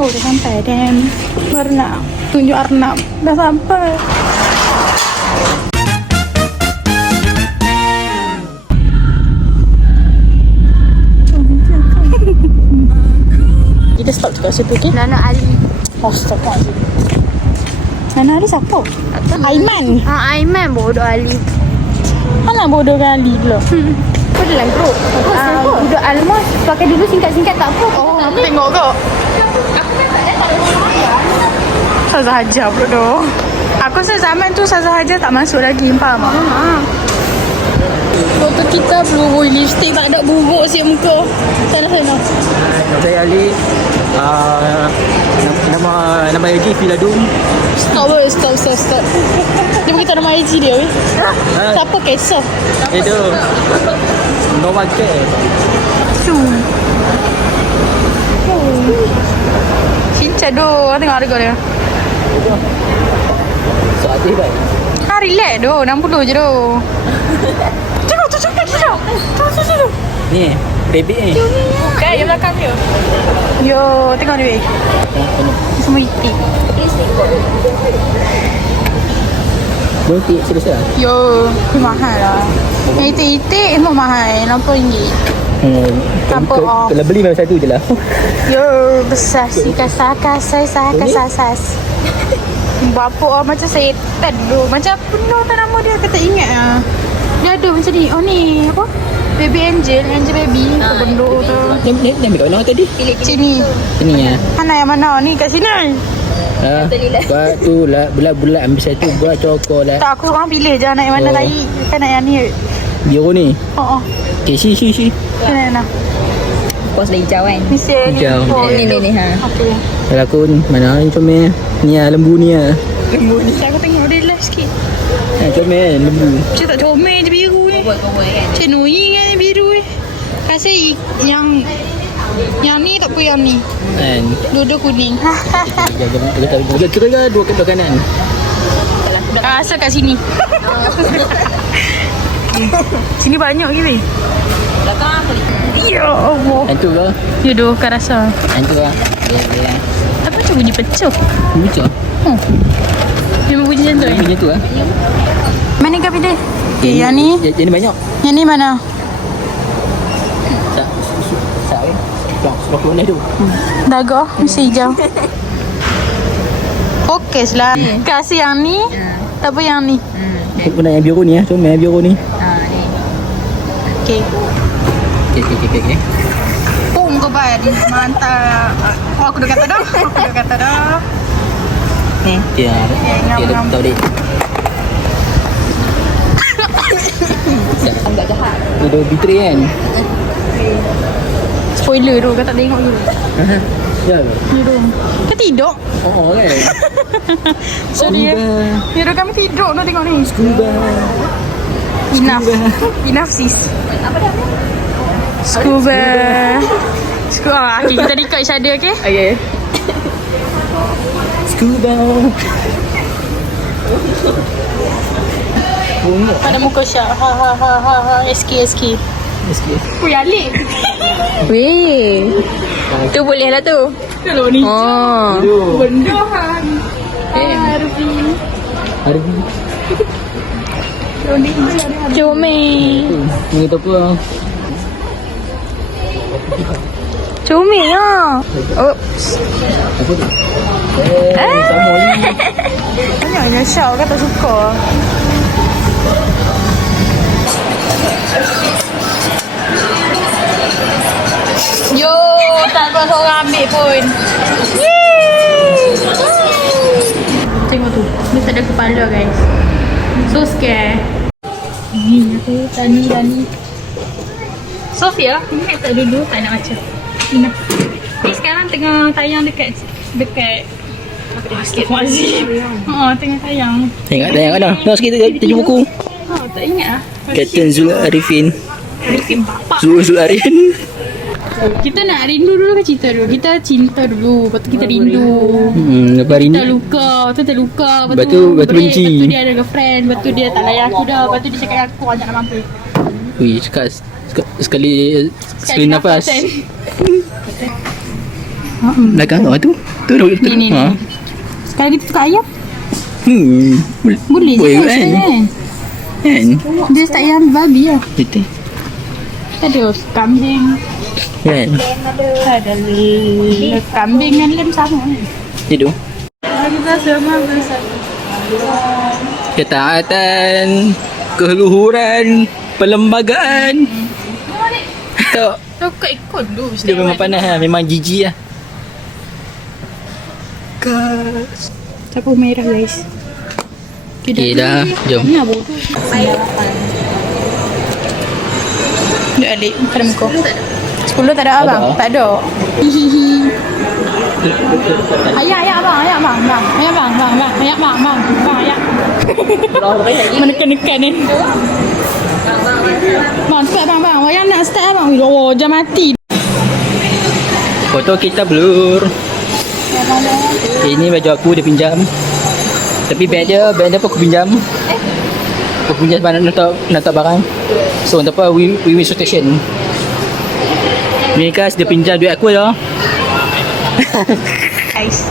Oh, dah sampai. Dan baru nak tunjuk Arnab. Dah sampai. Kita stop dekat situ, okay? Nana Ali. Astagfirullahaladzim. Nana Ali siapa? Aiman. Aiman bodoh Ali. Mana bodoh kali pula? Kau dalam grup. Budak Almos pakai dulu singkat-singkat tak apa. Oh, tengok kau. Ustazah Hajar pula tu. Aku rasa zaman tu Ustazah Hajar tak masuk lagi, faham tak? Foto kita blue lipstick tak ada buruk siap muka. Sana. Saya Ali. Nama IG Filadum. Stop. Dia beritahu nama IG dia weh. Siapa kisah? Itu Normal Care. Cincang tu. Tengok harga dia. So hati baik. Relax tu. 60 je tu. Tengok tu cakap dia. Tu. Ni baby ni. Bukan yang belakang dia. Yo, tengok dia weh. Semua itik. Buntik selesai lah. Yo, ni mahal lah. Yang itik semua mahal. RM60. Apa off? Kalau beli memang satu je lah. Yo, besar si kasas. Bapa orang macam setan tu. Macam penuh tak nama dia. Aku tak ingat lah. Dia ada macam ni. Oh ni, apa? Baby Angel baby. Benda tu. Dia ambil kat mana tadi? Sini. Sini ya. Mana yang mana ni? Kat sini. Buat tu lah. Bulat ambil satu. Buat cokor lah. Tak, aku orang pilih je anak yang mana lagi. Kan nak yang ni. Biru ni. Oh. Okay, si. Mana? Pos dah hijau kan. Mesti Hijau. Ni ha. Okey. Kalau aku ni, mana ni comel. Ni lah lembu ni lah. Aku tengok dia live sikit. Comel lembu. Macam tak comel je biru ni. Kau kan. Macam annoying kan biru ni. Rasa yang ni tak apa yang ni. Kan. Dua-dua kuning. Kira ke dua kanan. Rasa kat sini. Sini banyak gini. Belakang apa ni? Ya Allah. Hantu ke? Ya doh kan rasa. Hantu lah. Boleh. Apa tu bunyi pecah? Lucu. Dia bunyi macam tu eh? Bunyi tu lah. Mana kau pilih? Okay, yang ni. Yang ni banyak. Yang ni mana? Tak eh. Sudah keluar tu. Dago mesti hijau. Fokus lah. Kasih yang ni. Tak apa yang ni. Aku nak yang biru ni lah. Comel biru ni. Ni. Okay. Okay. Pum kau bayar. Mantap. Oh, aku dah kata dah. Okay lah. Okay, tahu dek. Agak jahat. Dia dah betray kan? Spoiler tu. Kau tak tengok dulu. Ya ke? Ni tu. Kau tidur? Oh kan? Sorry ya. Ni tu kami tidur. Nak tengok ni. Enough sis. Apa dia? Scuba. Okay, kita record each other, okay? Okay. Scuba. Pada muka Syak. Ha. SK. Ui, Alik. Weh. Tu boleh lah tu. Kalau ni. Oh. Benda kan. Arfi. Comel. Ni tu apa? Comel lah. Oops. Apa tu? Sama ni. Banyaknya Syak kan tak suka. Yo, tak ada seorang ambil pun. Yeay. Tengok tu. Dia tak ada kepala guys. So scare. Ni aku Dani. Sofia, ingat tak dulu tak nak baca. Ni sekarang tengah tayang dekat Astagfirullahaladzim. Tengah tayang. Tengok dah. Nak sikit tajuk buku. Tak ingat lah. Captain Zul Arifin. Arifin bapak. Zul Arifin. Kita nak rindu dulu ke cinta dulu? Kita cinta dulu, lepas tu kita rindu. Lepas rindu. Kita luka, Lepas tu benci. Lepas tu dia ada girlfriend, lepas tu dia tak layan aku dah. Lepas tu dia cakap aku banyak nak mampu. Wih, sekali nafas. Belakang kau tu. Tu duduk tu. Ni. Kalau kita tukar ayam, boleh Boleh je kan? kan? Kan? Dia tak ayam babi lah. Betul. Ada kambing. Kan? Ada kambing dan lem sama. Itu. Kita semua bersama. Ketaatan, keluhuran, perlembagaan. Tak. Kau ikut dulu. Dia memang panas lah. Memang jijik lah. Sapu merah guys. Okay dah. Jom. Nak bodoh. Duk alik pada muka. 10 tak ada abang? Tak ada. Hihihi. Ayak abang. Ayak bang. Menekan-nekan ni. Bang, cepat bang. Wayang nak start abang. Oh, jam mati. Foto kita blur. Ini baju aku dia pinjam. Tapi beg dia pun aku pinjam. Aku pinjam sebab nak tak barang. So untuk apa we station. Ni kas dia pinjam duit aku dah. Ais.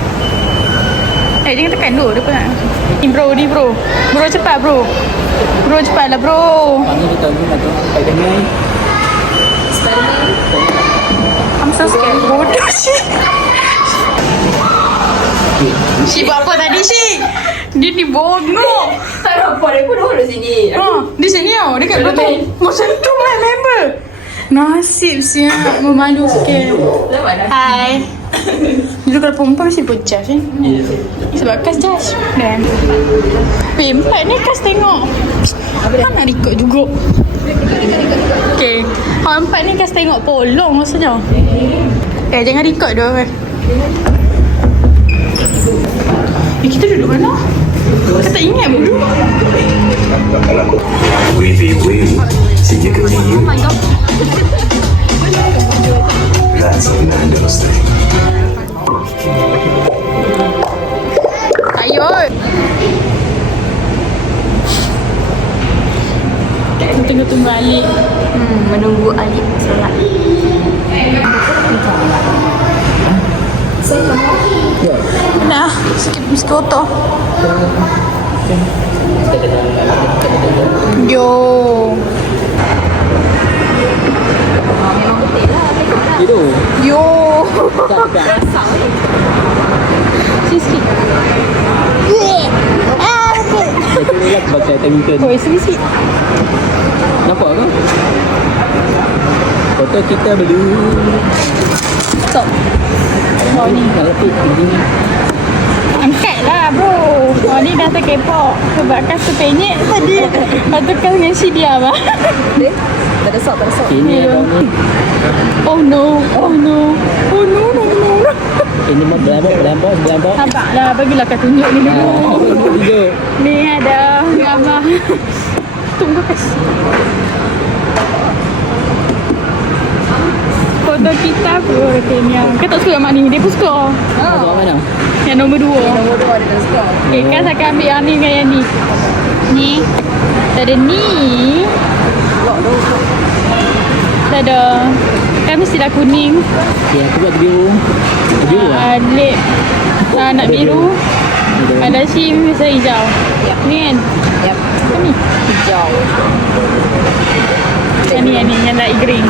Jangan tekan dulu. Dia pun nak. Ni bro. Bro cepat bro. Bro cepat lah bro. Ni kita tahu nak tu. Spiderman. I'm so scared. Bodoh Syik. Syik buat apa tadi Syik? Dia ni bongok. Tak ada apa, dia pun duduk sini. Di sini tau. Dekat belakang. Mau sentuh lah member. Nasib siap. Memalu sikit. Hai. Dulu kalau perempuan mesti pun judge kan? Sebab Kas judge. Dan Pempat ni Kas tengok. Kan nak record juga. Okay. Hal empat ni Kas tengok polong maksudnya. Jangan record dah kan. Kita duduk mana? Kau tak ingat pun dulu. Oh my god. That's a Nando's thing. Ayut. Kita tunggu Alik. Menunggu Alik solat. Nah, sikit kotor. Yo. Itu. Yo. Sikit. Saya lihat pakai Temington. Oi, sikit. Nampak ke? Foto kita blur. Stop. Oh ni. Nak lepit ni. Angkat lah bro. Oh ni dah terkepok. Sebab Kas terpenyek tadi. Lepas tu Kas dengan Syed diam lah. Tak ada sok. Ini Ya. ada ni. Oh no. Ini mah berlambak. Sabarlah, bagilah Kas tunjuk ni dulu. Video. Ni ada gambar. Tunggu Kas. Foto kita bro Kenya. Kau tak suka mak ni? Dia pun suka. Nampak mana? Yang nombor 2. Nombor 2 dia tak suka. Okay, Kas akan ambil yang ni dengan yang ni. Ni. Tak ada ni. Tak ada. Kan mesti dah kuning. Ya, aku buat biru. Biru lah. Lip. Nak biru. Ada SIM biasa hijau. Ni kan? Yap. Apa ni? Hijau. Yang ni. Yang light green.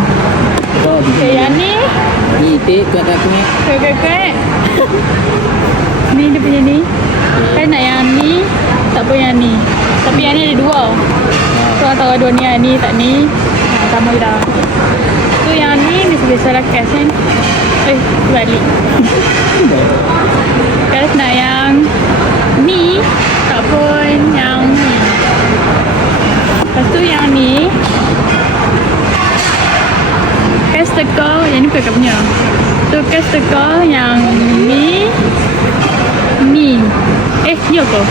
Oh, Okay, yang ni. ni tip kat aku ni. Kek. Ni dia punya ni. Kan nak yang ni. Tak pun yang ni. Tapi yang ni ada 2. So antara 2 ni, yang ni tak ni. Sama dah. So yang ni biasa lah Kas kan. Balik. Kas nak yang ni. Tak pun yang ni. Lepas tu yang ni. Kas teka. Yang ni bukan Kas punya. Tu Kas teka yang ni. Ya ke?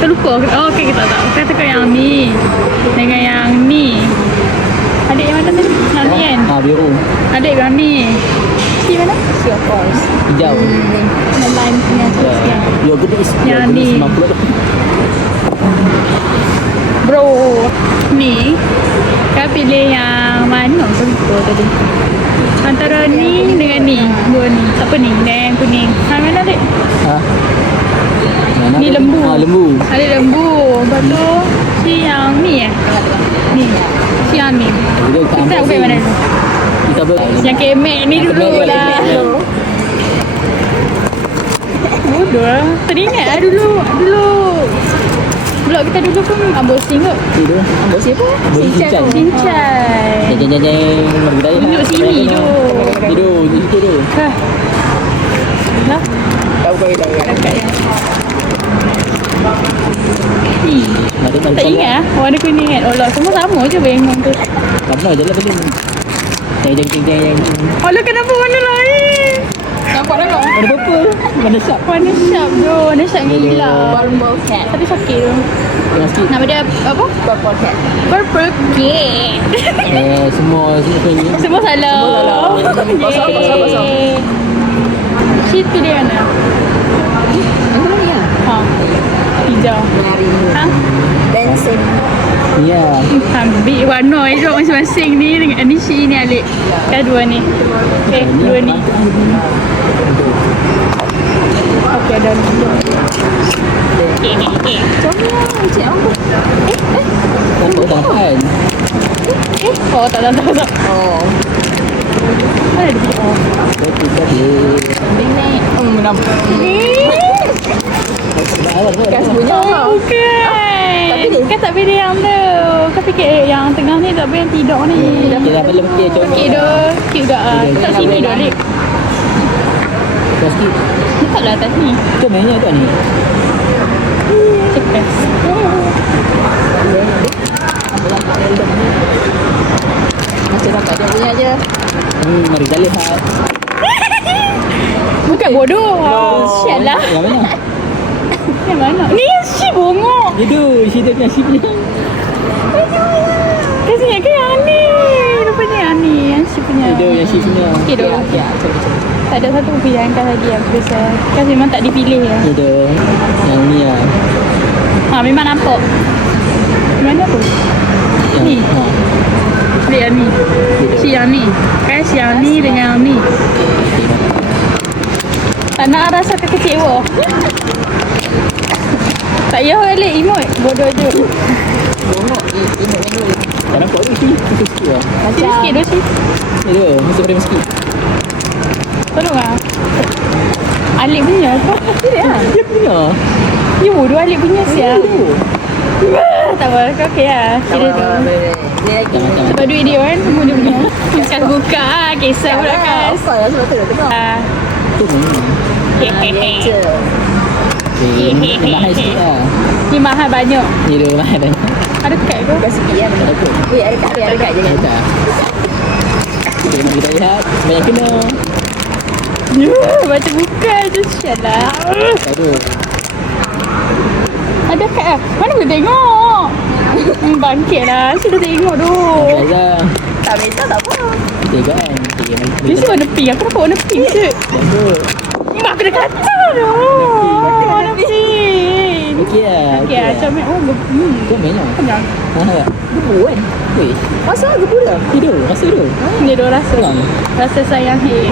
Terlupa. Oh, okay, kita tahu. Kas teka yang ni. Dengan yang ni. Adik yang mana tadi? Yang ni kan? Biru. Adik yang ni. Si mana? Si of course. Hijau. Yang lain punya terus yang. Your good is Yang ni. 90 tu. Bro. Ni. Kau pilih yang mana? Kau lupa tadi. Antara ni dengan ni. Dua ni. Apa ni? Dan yang kuning. Mana dek? Ha? Mana Ni ada? lembu. Lembu. Ada lembu. Lepas tu si yang ni Ni. Si yang ni. Kita bukan mana dulu? Kita ber... Yang kemek ni dulu lah. Bodoh lah. Teringat lah dulu. Blok kita dulu pun unboxing kot. Itu. Ambil siapa? Cincai. Cincai. Jeng. Berbudaya. Tunjuk sini tu. Itu tu. Hah. Lah. Tahu kau dah. Dekat yang. Tak ingat lah. Warna kuning kan. Allah, semua sama je bengong tu. Sama je lah belum. Jeng. Allah, kenapa warna lain? Nampak dah kau? Ada apa? Mana sap? Warna sharp tu. Warna sharp dengan hilang. Bumble cat. Tapi sakit tu. Yang sikit. Nama dia apa? Purple cat. Purple cat. Semua ni. Semua salah. Kosong. Situ dia mana? Aku lagi ya. Ha. Hijau. Nyari. Ha? Dancing. Ya. Ambil warna elok masing-masing ni dengan ni si ni Alik. Kan dua ni. Okay, dua ni. Okay, dah ni. Comel. Cik Ambo. Tampan. Oh, tak. Oh. Mana dia punya? Oh. Binek. Nampak. Kas punya Oh, apa? bukan. Tak pilih? Kan tak pilih yang tu. Kau fikir yang tengah ni tak pilih yang tidur ni. Kita belum okey comel. Okey dah. Cute dah. Tak sini dah, Lik. Kau sikit. Letaklah atas ni. Comelnya tu ni. Cekas. Masih dapat dia punya je. Mari kita lihat. Bukan bodoh. Sial lah. Yang mana? Yang mana? Ni yang si bongok. Itu, isi dia punya si punya. Kasi ingat ke yang ni? Rupanya yang ni. Yang si punya. Itu yang si punya. Okey dah. Ya, Tak ada satu pilihan kan lagi yang biasa. Kan memang tak dipilih ya. Itu. Yang ni lah. Ha, memang nampak. Mana tu? Yang, Ni. Ha. Dia yang ni. Si yang ni. Kan si yang ni dengan yang ni. Tak nak rasa kekecewa. Tak payah balik emot. Bodoh je. Bongok. Imut yang dulu. Tak nampak tu si. Itu sikit lah. Sini sikit dulu si. Itu, mesti frame sikit. Tolong lah. Alik punya apa? Dia punya. Ya bodoh Alik punya siap. Tak apa. Kau okey lah. Kira tu. Ni lagi. Sebab duit dia kan. Semua dia punya. Kas buka lah. Kisah pula kas. Apa lah sebab tu dah tengok. Ah. Tu mana? Hehehe. Okay, mahal sikit lah. Ni mahal banyak. Itu, mahal banyak. Ada kad ke? Bukan sikit lah. Tak apa. Weh, ada kat dia. Ada kat je kan. Tak. Okay, mari kita lihat. Banyak kena. Baca buka je. Sialah. Aduh. Ada kad lah. Mana boleh tengok? Bangkit lah. Sudah tengok tu. Okay lah. Tak beza tak apa. Okay kan. Okay, mari Dia si warna pink. Aku nampak warna pink je. Ni mak kena kata tu. Warna pink. Okay lah. Okay lah. Comel. Oh, Comelnya. kenyang. Mahal tak? Gebu kan? Weh. Masa gebu dah? Itu, rasa tu. Dia dah rasa. Senang. Rasa sayang hei.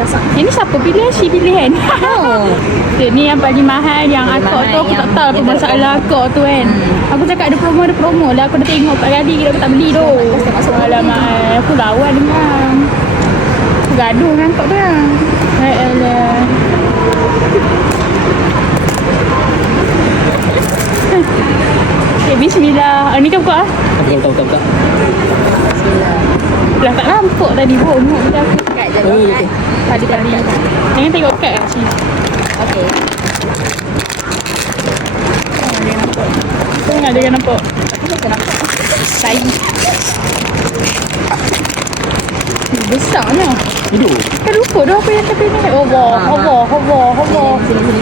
Kasar. Ini siapa pilih? Si pilih kan? Dia ni yang paling mahal yang Paling akak tu mahal aku tak yang tahu apa dia tak masalah akak tu kan. Aku cakap ada promo lah. Aku dah tengok 4 kali kita aku tak beli tu. Alamak, aku lawan dengan. Aku gaduh dengan akak tu kan. Alah. Okay, bismillah. Ni kan buka lah. Tak. Dah tak nampak tadi bongok je aku. Kat je Oh, kan? Tadi. Jangan tengok kad kat sini. Okey. Dia nampak. Tengok dia nampak. Kita nampak. Tai. Besarnya. Itu. Kan lupa dah apa yang tepi ni. Allah. Sini.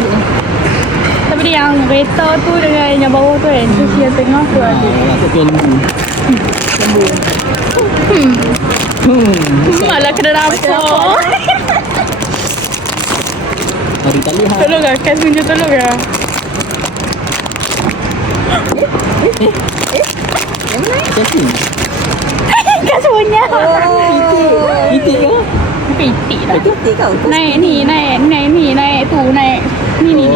Tapi dia yang kereta tu dengan yang bawah tu kan. Tu si yang tengah tu ada. Aku punya lembu. Malah kena nampak. Mari kita lihat. Tolong lah. Kan tunjuk tolong lah. Yang mana? Cacing. Kas punya. Itik ke? Pitik lah. Putih kau. Naik ni, naik ni, naik tu, naik ni.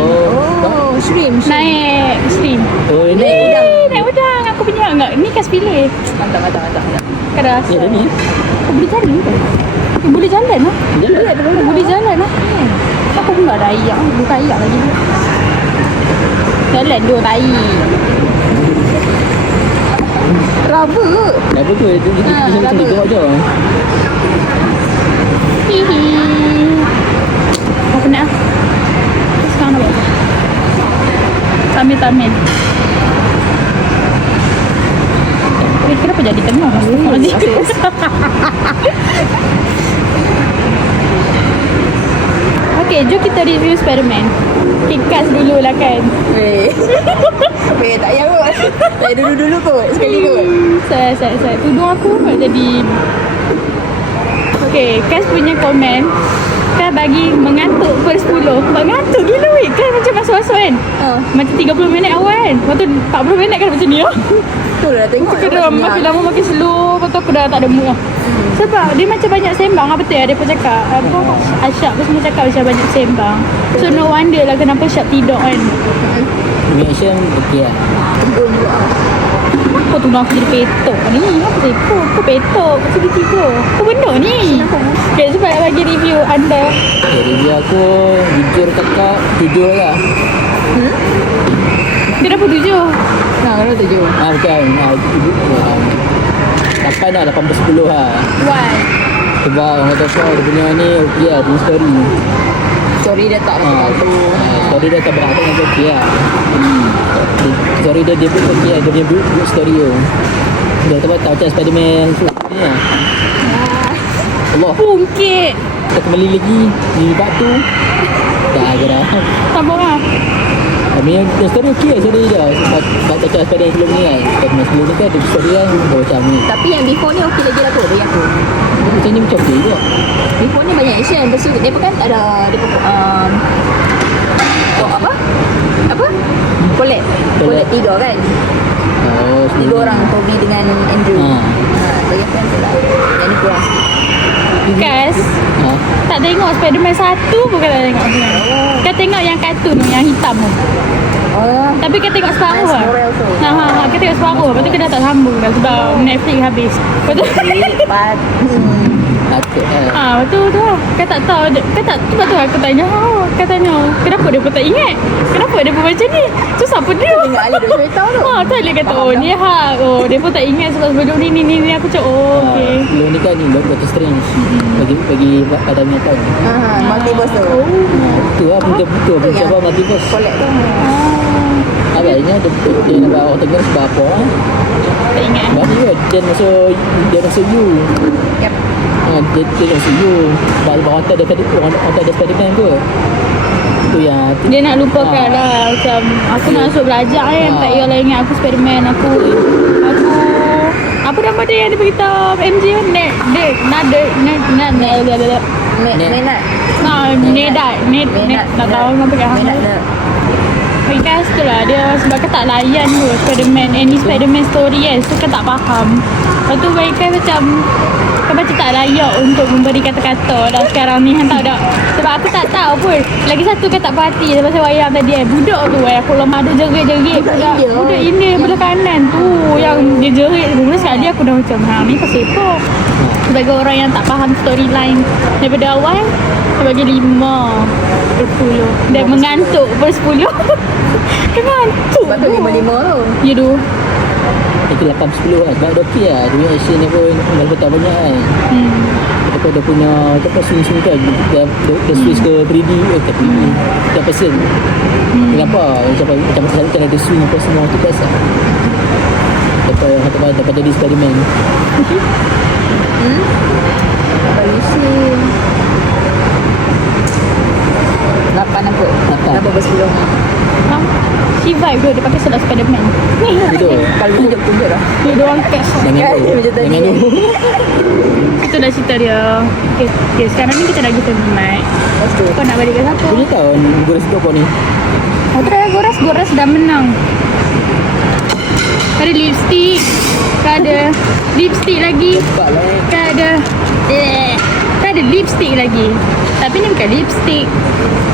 Oh, shrimp. Naik stream. Oh, ini. Naik udang. Aku punya enggak. Ni kas pilih. Mantap. Kada Ya, rasa. ni. Aku boleh jalan ke? Boleh jalan lah. Jalan. Boleh jalan lah. Aku pun tak ada ayak. Bukan ayak lagi. Jalan dua tai. Raba. Apa tu? Dia macam raba. ni tengok je. Hihi. Apa nak? Sekarang nak buat apa? Tamil. Kenapa jadi tengah? Okay, jom kita review Spiderman. Kikas dulu lah kan. Weh, tak payah kot. Tak dulu kot. Sekali kot. Saya tudung aku nak jadi. Okay, Kas punya komen. Kan bagi mengantuk per 10. Mengantuk gila weh. Kan macam masuk-masuk kan. Macam 30 minit awal kan. Lepas tu 40 minit kan macam ni lah. Tu lah tengok. Aku dah makin lama makin slow. Lepas tu aku dah tak ada mood lah. Sebab dia macam banyak sembang lah, betul ya dia pun cakap. Apa Asyap pun semua cakap macam banyak sembang. So no wonder lah kenapa Asyap tidur kan. Reaction okey lah. Apa tunggu aku jadi petok ni? Apa sepo? Aku petok. Lepas tu dia tidur. Apa benda ni? Okay, sebab nak bagi review anda. Okay, review aku jujur kakak 7 lah. Dia dah pun 7. Nah, kalau 7. Bukan. 8 lah, 8/10 lah. Why? Sebab orang kata dia punya ni okey lah, punya story. Sorry dia tak rasa tu. Story dia tak berat dengan okey lah. Story dia pun okey lah, dia punya good story tu. Dia tahu macam Spiderman tu ni lah. Allah, Pungkit. kita kembali lagi di batu. Dah gerak. Sambung lah. Tapi yang story okey lah story dia. Sebab macam Spiderman sebelum ni kan. Spiderman sebelum ni kan ada story yang macam ni. Tapi yang before ni okey lagi lah kot bagi aku. Macam ni macam okey je. Before ni banyak action. Lepas tu dia pun kan ada dia pun apa? Collect 3 kan. Oh, 3 orang Toby dengan Andrew. Bagi aku yang tu lah. Yang ni kurang sikit. Kas. Ha. Tak tengok Spiderman 1 pun kan tak tengok. Kau tengok yang kartun tu, yang hitam tu. Oh. Tapi kau tengok separuh Miles lah. Morales tu. Kau tengok separuh. Lepas tu kau dah tak sambung dah sebab Netflix habis. Lepas tu Takut lah. Betul tu lah. Kau tak tahu. Kau tak, sebab tu aku tanya. Kau tanya, kenapa dia pun tak ingat? Kenapa dia pun macam ni? Susah pun dia. Tengok Ali dah cerita tu. Tu Ali kata, ni hak. Dia pun tak ingat sebab sebelum ni. Aku cakap, okay. Sebelum ni kan ni Doctor Strange bagi pada ni tahu. Multiverse tu. Tu lah betul apa multiverse. Collect tu. Agaknya dia nak bawa tengok sebab apa? Tak ingat. Sebab dia masuk you. Yep. Dia masuk you. Sebab orang tak ada Spiderman tu. Tu yang Dia nak lupakan lah. Macam aku nak masuk belajar kan. Tak payahlah ingat aku Spiderman. Aku apa nama dia yang dia beritahu MJ kan? Nedat. Tak tahu apa kan. Because tu lah dia sebab kau tak layan tu Spiderman, any Spiderman story kan. So kau tak faham. Lepas tu Baikkan macam kau macam tak layak untuk memberi kata-kata dah sekarang ni. Tahu tak? Sebab aku tak tahu pun. Lagi satu kau tak perhati pasal wayang tadi kan. Budak tu aku lemah ada jerit-jerit budak India belah kanan tu yang dia jerit. Mula sekali aku dah macam ni pasal apa? Sebagai orang yang tak faham storyline daripada awal, saya bagi 5/10. Dan mengantuk per 10. Mengantuk. Sebab tu 5-5 tu. Ya tu. itu 8/10 lah. Sebab dia okey lah. Dia punya action ni pun betul banyak kan. Lepas dia punya apa sini kan dia switch ke 3D ke 3D dia person. Kenapa? Macam ada swing apa semua tu pasal. Dapat jadi Spiderman. Bagi sim 8 aku. 8/10. Si vibe tu dia pakai selat Spiderman. Betul. Kalau tunjuk lah. Dia orang catch. Jangan tu. Macam tadi. Jangan tu. Itulah cerita dia. Okay, sekarang ni kita dah pergi midnight. Kau nak balik ke siapa? Boleh tahu Goras tu apa ni? Oh, try Goras dah menang. Ada lipstick. Kan ada lipstick lagi. Kan ada kan ada lipstick lagi. Tapi ni bukan lipstick.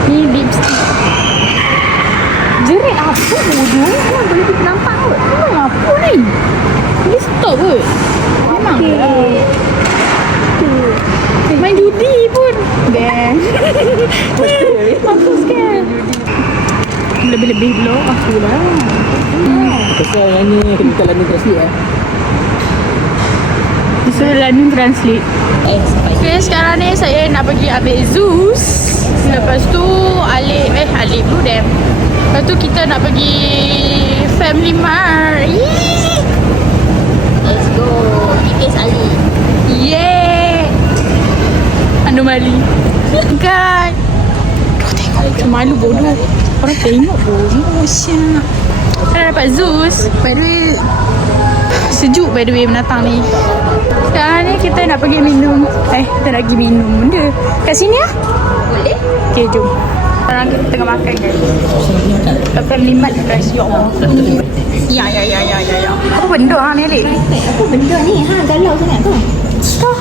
Ni lipstick. Jerit apa bodoh? Mana boleh kita nampak kot? Memang apa ni? Dia stop kot. Memang lah. Main judi pun. Dan mampus kan? Lebih-lebih pula aku lah. Pasal yang ni kita London Translate Disuruh London Translate. Okay, sekarang ni saya nak pergi ambil Zeus. Lepas tu Alif dulu dem. Lepas tu kita nak pergi Family Mart. Yee! Let's go. Kikis Ali. Yeah. Anomali. Kan. Kau tengok macam malu bodoh. Orang tengok bodoh siap. Saya dapat Zeus. By the way, sejuk by the way menatang ni. Sekarang ni kita nak pergi minum. Kita nak pergi minum benda. Kat sini lah? Boleh? Okay, jom. Sekarang kita tengah makan guys. Family Mart guys. Ya Allah. Ya. Apa benda ha ni Alik? Apa benda ni? Ha, galau sangat tu. Stop.